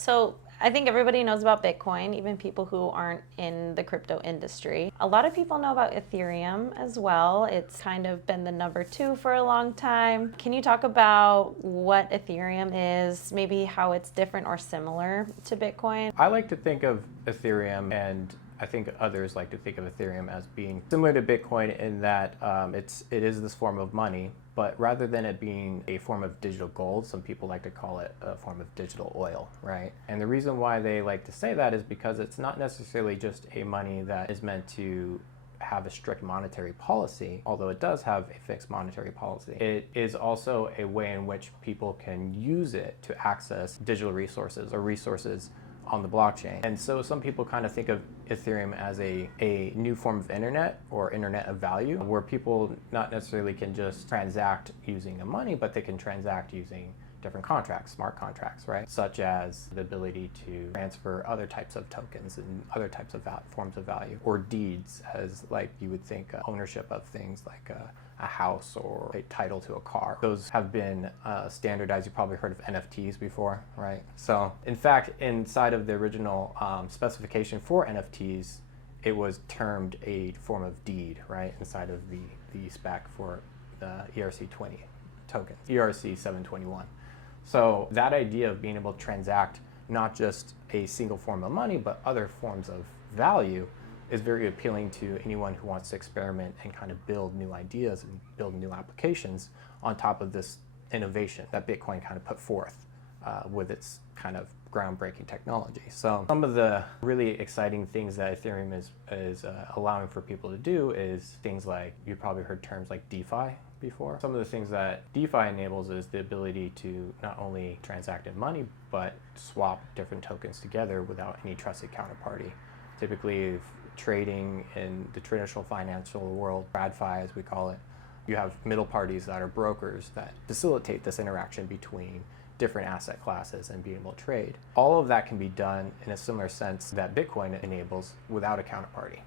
So I think everybody knows about Bitcoin, even people who aren't in the crypto industry. A lot of people know about Ethereum as well. It's kind of been the number two for a long time. Can you talk about what Ethereum is, maybe how it's different or similar to Bitcoin? I like to think of Ethereum, and I think others like to think of Ethereum as being similar to Bitcoin in that it is this form of money, but rather than it being a form of digital gold, some people like to call it a form of digital oil, right? And the reason why they like to say that is because it's not necessarily just a money that is meant to have a strict monetary policy, although it does have a fixed monetary policy. It is also a way in which people can use it to access digital resources or resources on the blockchain. And so some people kind of think of Ethereum as a new form of internet or internet of value, where people not necessarily can just transact using the money, but they can transact using different contracts, smart contracts, right? Such as the ability to transfer other types of tokens and other types of forms of value, or deeds, as like you would think ownership of things like a house or a title to a car. Those have been standardized. You've probably heard of NFTs before, right? So in fact, inside of the original specification for NFTs, it was termed a form of deed, right? Inside of the spec for the ERC20 tokens, ERC 721. So that idea of being able to transact not just a single form of money, but other forms of value is very appealing to anyone who wants to experiment and kind of build new ideas and build new applications on top of this innovation that Bitcoin kind of put forth with its kind of groundbreaking technology. So some of the really exciting things that Ethereum is allowing for people to do is things like, you've probably heard terms like DeFi before. Some of the things that DeFi enables is the ability to not only transact in money, but swap different tokens together without any trusted counterparty. Typically, if trading in the traditional financial world, TradFi as we call it, you have middle parties that are brokers that facilitate this interaction between different asset classes and being able to trade. All of that can be done in a similar sense that Bitcoin enables without a counterparty.